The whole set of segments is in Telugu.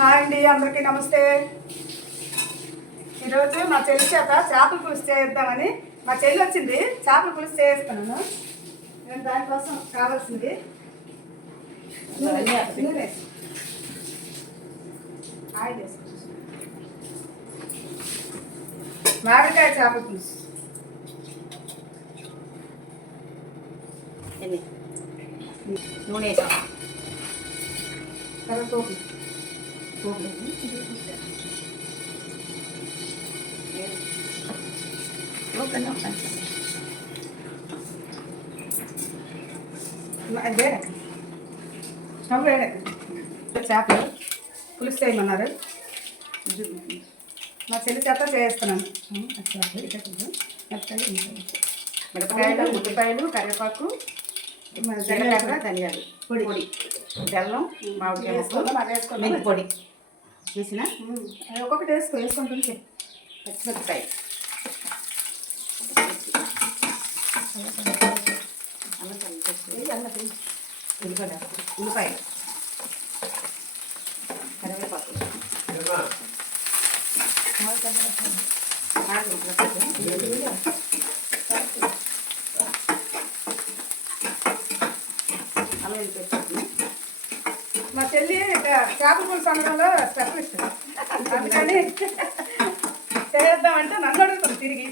హాయ్ అండి, అందరికీ నమస్తే. ఈరోజు మా చెల్లి చేత చేపల పులుసు చేద్దామని మా చెల్లి వచ్చింది. చేపల పులుసు చేస్తున్నాను. నేను దానికోసం కావాల్సింది ఆయిల్ వేసి మామిడికాయ చేపల పులుసు, నూనె వేసాం, కరివేపాకు, స్టవ్ చేపలు పులుసు చేయమన్నారు. మా చెల్లి చేత చేస్తున్నాను. మిరపకాయలు, ఉల్లిపాయలు, కరివేపాకు, జీలకర్ర, ధనియాలు పొడి, బెల్లం, మామిడికాయ ముక్కలు, మెంతి పొడి వేసిన ఒక్కొక్కటి వేసుకుంటుంది. పచ్చిమిరపకాయ, ఉల్లిపాయలు, కరివేపాకు, మా చెల్లి చేపల పులుసు అనడంలో స్పెషలిస్ట్, అందుకని చేద్దామంటే నన్ను అడుగుతాం తిరిగి.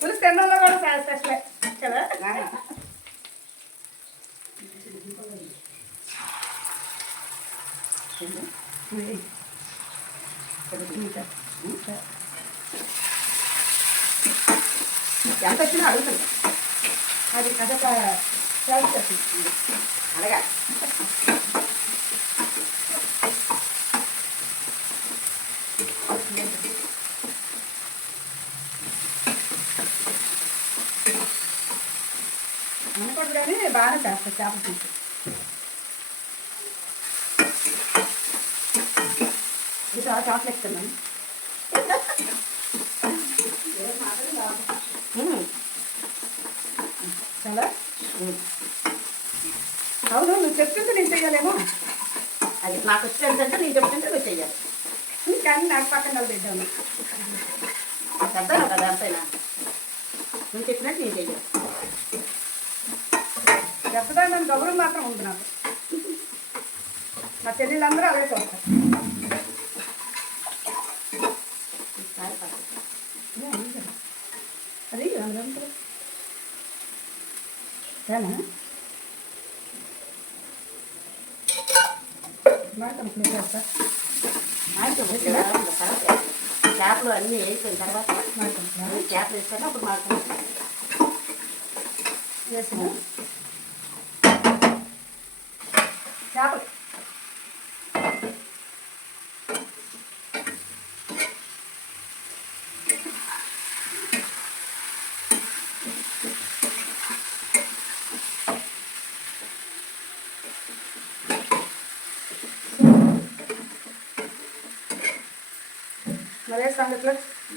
పులుసు తినడంలో కూడా స్పెషలే కదా. ఎంత వచ్చినా అడుగుతుంది. అది అదొక అడగా అనుకోడు కానీ బాగానే చేస్తా చేపల పులుసు. చాక్లెట్ ఇస్తున్నాను. చాలా అవును, నువ్వు చెప్తుంటే నేను చెయ్యాలేమో. అది నాకు వచ్చేంతంటే నేను చెప్తుంటే నువ్వు చెయ్యాలి. కానీ నాకు పక్కన నిలబెట్టాను. చెప్తాను కదా అంతైనా నువ్వు చెప్పినట్టు నేను చెయ్యాలి. చెప్పడానికి నన్ను గౌరవం మాత్రం ఉంది నాకు. మా చెల్లెళ్ళందరూ అలాగే చూస్తారు. అది సరేనా చేస్తా. చేపలు అన్నీ వేసిన తర్వాత చేపలు వేస్తాను. అప్పుడు మాట్లాడుతాను. వేసిన చేపలు మరే సంగతులు,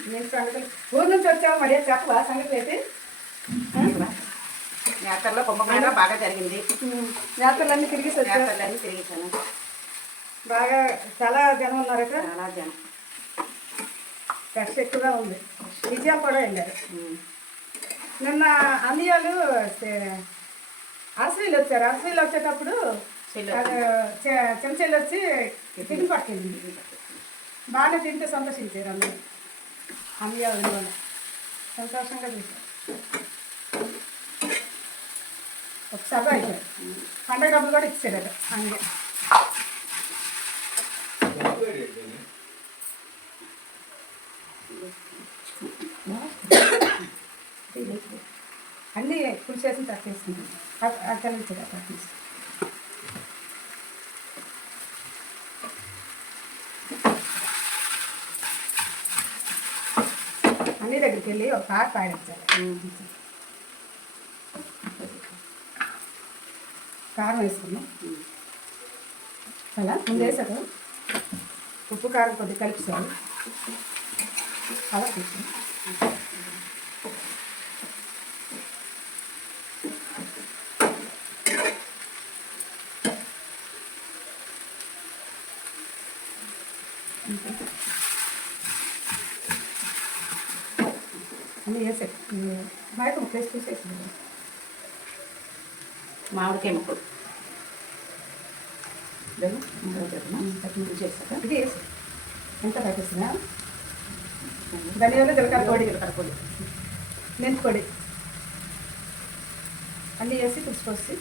నేను సంగతులు ఊరు నుంచి వచ్చావు. మరే చెప్పవా సంగతులు అయితే? యాత్రలో కుంభమేళ బాగా జరిగింది. యాత్రలన్నీ తిరిగేసి వచ్చాను. యాత్రలన్నీ తిరిగేసాను. బాగా చాలా జనం ఉన్నారట. చాలా జనం, రష్ ఎక్కువగా ఉంది. విజయాలు కూడా వెళ్ళారు. నిన్న అన్నయ్యలు అరసీలు వచ్చారు. అరసీలు వచ్చేటప్పుడు చిన్న చెల్లి వచ్చి తిని పట్టుకెళ్ళింది. బాగానే తింటే సంతోషించారు అందరూ. అన్నయ్య వదిన సంతోషంగా చూశారు. ఒకసారి అయిపోయారు. పండగ డబ్బులు కూడా ఇచ్చారట అన్నయ్య. అన్నీ పులుసు వేసి తక్కువ వేసుకుంటాం. అక్కడ ఇచ్చారు అక్కడ. అన్ని దగ్గరికి వెళ్ళి ఒక కార్ పాడించాలి. కారం వేసుకున్నాం. అలా ముందు వేసారు. ఉప్పు కారం కొద్దిగా కలిపిస్తారు. అలా తీసుకుని అన్నీ వేసే బయట ముక్కేసి చూసేసి మామిడికాయ ముక్కలు చేస్తాక ఇది వేసి ఎంత పట్టేసినా ధనియాలు జీలకర్ర పొడి మెంతి పొడి అన్నీ వేసి తీసుకొచ్చి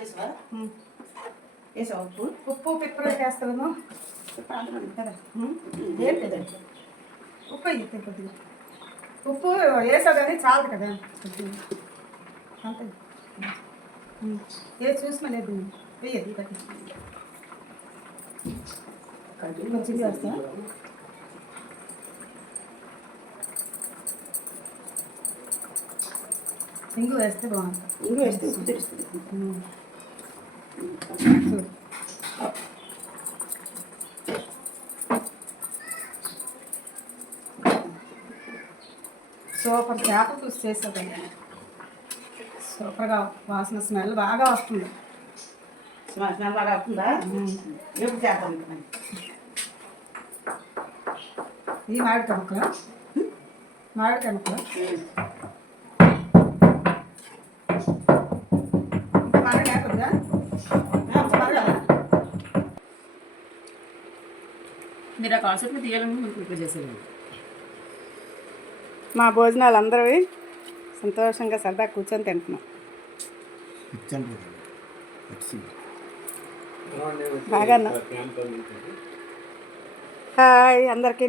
చేసావా వేసావా ఉప్పు ఉప్పు పిప్పలు వేస్తాము కదా ఏం లేదండి ఉప్పు అయ్యి కొద్దిగా ఉప్పు వేసా కానీ చాలదు కదా కొద్దిగా అంతే ఏ చూసి లేదు వేయదు కొంచెం వేస్తా ఇంగు వేస్తే బాగుంటుంది ఇంగు వేస్తే ఉప్పు తెలుస్తుంది సూపర్ చేప పులుసు చేసేదండి సూపర్గా వాసన స్మెల్ బాగా వస్తుంది స్మెల్ బాగా వస్తుందా ఎప్పుడు చేస్తాను ఈ మామిడికాయ ముక్కలు మామిడికాయ ముక్కలు లేకుండా మీరు ఆ కాన్సెప్ట్ని తీయాలని మేము ప్రిపేర్ చేసేవాళ్ళం మా భోజనాలు అందరూ సంతోషంగా సరదా కూర్చొని తింటున్నాం బాగా హాయ్ అందరికీ